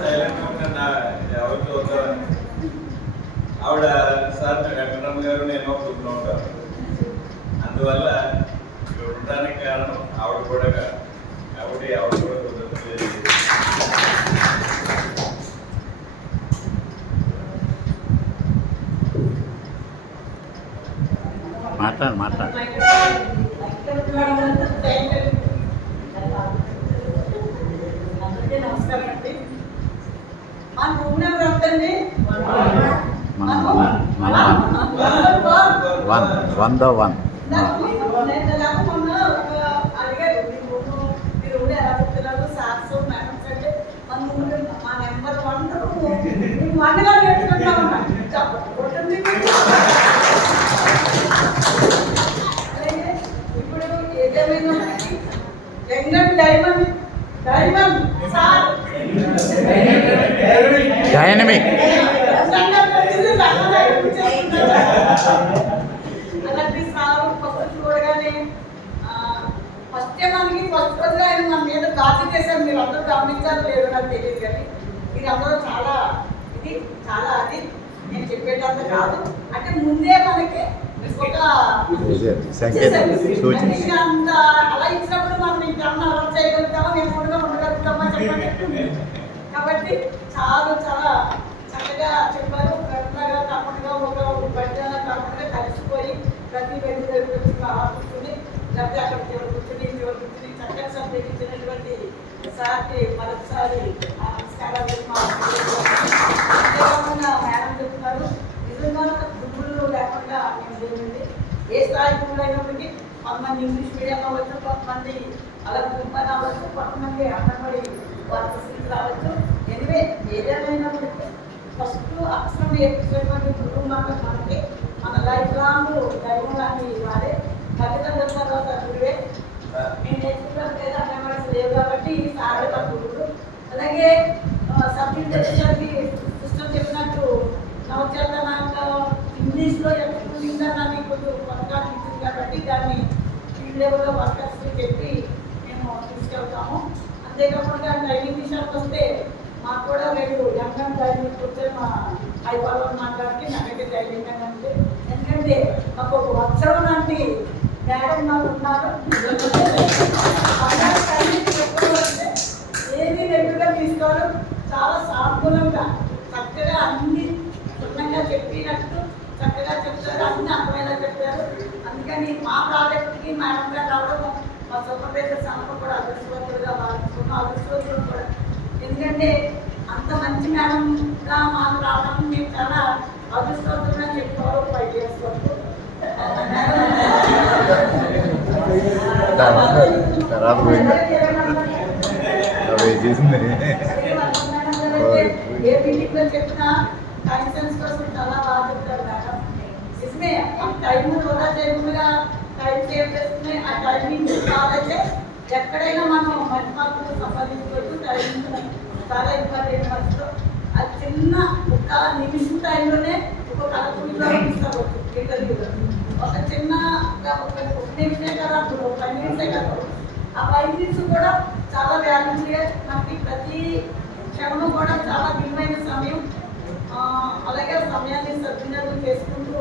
Silent ఉన్నా ఎవరు చూద్దామని ఆవిడ సార్ వెంకటరమ్మ గారు నేను కూర్చుని ఉంటాను. అందువల్ల ఇక్కడ ఉండడానికి కారణం ఆవిడ కూడా కాబట్టి ఆవిడ కూడా కుదరదు. మాట్లాడు నమస్కారం అండి. మా రూమ్ నెంబర్ ఎంతండి? 101. అడిగారు మీరు ఎలా చెప్తున్నారు సార్స్ మేడమ్స్ అంటే మా నెంబర్ 1 వండగా నేర్చుకుంటామన్నా చెప్పండి. ఇప్పుడు ఏదేమైనా యంగ్ డైమండ్ సార్ డైనమిక్ అలాంటి సార్ ఫస్ట్ చూడగానే ఫస్ట్ మనకి ఫస్ట్ రోజుగా ఆయన మన మీద దాచి చేశారు. మీరు అందరూ గమనించారు లేదు నాకు తెలియదు, కానీ ఇది అందరూ చాలా అది నేను చెప్పేటంత కాదు. అంటే ముందే మనకి ఒక అంత అలా ఇచ్చినప్పుడు మనం ఇంకన్నా అలా చేయగలుగుతామా, నేను ఉండగలుగుతామా చెప్పండి. కాబట్టి చాలా చక్కగా చెప్పారు. గట్లగా కాకుండా ఒక గడ్డగా కాకుండా కలిసిపోయి ప్రతి వ్యక్తి దగ్గర కూర్చుని లేకపోతే అక్కడ కూర్చుని చక్కగా సబ్జెక్ట్ ఇచ్చినటువంటి సార్కి మరొకసారి నమస్కారాలు. అంతేకాకుండా మేడం చెప్తున్నారు నిజంగా దుమ్ములు లేకుండా మేము లేదండి. ఏ స్థాయి కూడా అయినప్పటికీ కొంతమంది ఇంగ్లీష్ మీడియం అవ్వచ్చు, కొంతమంది అలా గుంపని అవ్వచ్చు, కొంతమంది అంగన్వాడి వాళ్ళ స్థితి రావచ్చు. ఎనివే ఏదేమైనప్పటికీ ఫస్ట్ అక్షరం నేర్పించేటువంటి గురువు మనకి మన లైఫ్ లాంగ్ దైవం లాంటి వారే. తల్లిదండ్రుల తర్వాత గురువే. నేను నేర్చుకున్నాను లేదా అంగన్వాడీస్ లేవు కాబట్టి సారే మా గురువులు. అలాగే సబ్జెక్ట్ వచ్చేసరికి సిస్టమ్ చెప్పినట్టు నవచేతనాక ఇంగ్లీష్లో ఎక్కడుందని కొంచెం కొత్తగా ఇచ్చింది కాబట్టి దాన్ని ఫీల్డ్ లెవెల్లో వర్కర్స్కి చెప్పి మేము తీసుకెళ్తాము. అంతేకాకుండా ట్రైనింగ్ విషయానికి వస్తే మాకు కూడా రేపు యంగ్ ట్రైనింగ్ వచ్చే మా హైపాలో మాట్లాడితే నాకైతే ట్రైనింగ్ అని అంటే ఎందుకంటే మాకు ఒక వత్సరం లాంటి మేడం నాకు ఉన్నారు. ఏది రెగ్యులర్గా తీసుకోవడం చాలా సానుకూలంగా చక్కగా అన్ని క్షుణ్ణంగా చెప్పినట్టు చక్కగా చెప్తారు, అన్ని అర్థమయ్యేలా చెప్తారు. అందుకని మా ప్రాజెక్ట్కి మేడంగా రావడం మా సూపర్వైజర్ సంస్థ కూడా అదృష్టవంతులుగా భావిస్తున్నాం. అదృష్టవంతులు కూడా ఎందుకంటే అంత మంచి మేడంగా మాకు రావడం మేము చాలా అదృష్టవంతులుగా చెప్పుకోవాలి. 5 years వరకు ఏ మీటింగ్లో చెప్పినా టైం సెన్స్ కోసం చాలా బాగా చెప్తారు మేడం. నిజమే ఆ టైం వృధా చేయకుండా టైం సేవ్ చేసుకునే ఆ టైమింగ్ కావాలంటే ఎక్కడైనా మనం మంచి మార్కులు సంపాదించుకోవచ్చు. టైమింగ్ చాలా ఇంపార్టెంట్. ఫస్ట్ ఆ చిన్న ఒక నిమిషం టైంలోనే ఒక కలపూరిలో ఇస్తారు ఇంటర్వ్యూలో. ఒక చిన్న ఒక నిమిషమే కదా, అప్పుడు 5 minutes కదా, ఆ 5 minutes కూడా చాలా వాల్యూబుల్గా మనకి ప్రతి క్షణము కూడా చాలా విలువైన సమయం. అలాగే సమయాన్ని సద్వినియోగం చేసుకుంటూ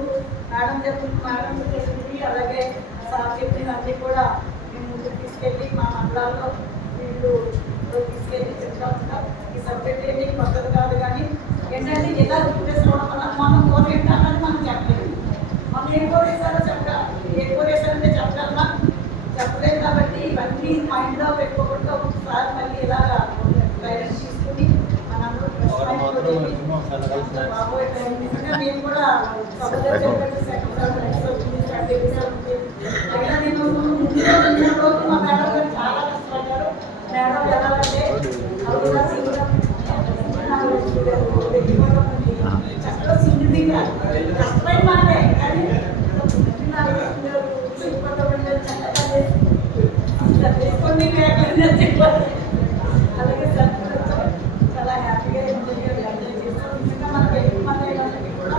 మేడం చెప్పింది అలాగే సార్ చెప్పినవన్నీ కూడా మేము ముందుకు తీసుకెళ్ళి మా మండలాల్లో వీళ్ళు తీసుకెళ్ళి చెప్తా ఉంటాం. ఈ సబ్జెక్ట్ ఏమి కొత్తది కాదు, కానీ ఏంటంటే ఎలా చేసుకోవడం వల్ల మనం కోరేంటానని మనం చెప్పలేదు. మనం ఏం కోరేసారో కోరేసారంటే చెప్పగలమా? చెప్పలేదు. కాబట్టి ఇవన్నీ మైండ్లో పెట్టుకోకుండా ఒకసారి మళ్ళీ ఇలాగా గైడెన్స్ తీసుకుని మనందరూ మేము కూడా మా మేడం గారు చాలా కష్టపడ్డారు. మేడం ఎలాగంటే చక్కగా సింగిగా కష్టమైన మాటే కానీ కొన్ని చెప్పారు. అలాగే చాలా హ్యాపీగా ఎంజాయ్ చేస్తాం. నిజంగా మనకి ఎక్కువ మంది కూడా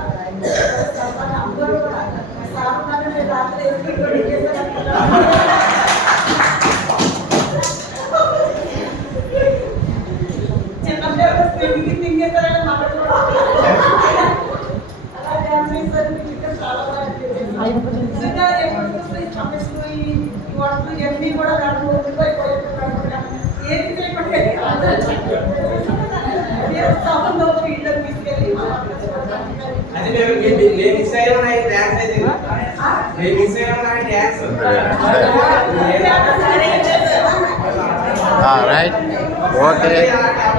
అందరూ కూడా సాధారణ రాత్రి చిన్నప్పుడు నిజంగా ఎప్పుడు ఈ సమస్యలు ఈ వంటలు ఇవన్నీ కూడా నాకు ఉండిపోయిపోతున్నాను. ఏది చేయకుండా సభలో ఫీల్డ్లో తీసుకెళ్ళి అది మేము మిస్ అయ్యామని డ్యాన్స్ అయితే మేము మిస్ అయ్యామని డ్యాన్స్ రైట్ ఓకే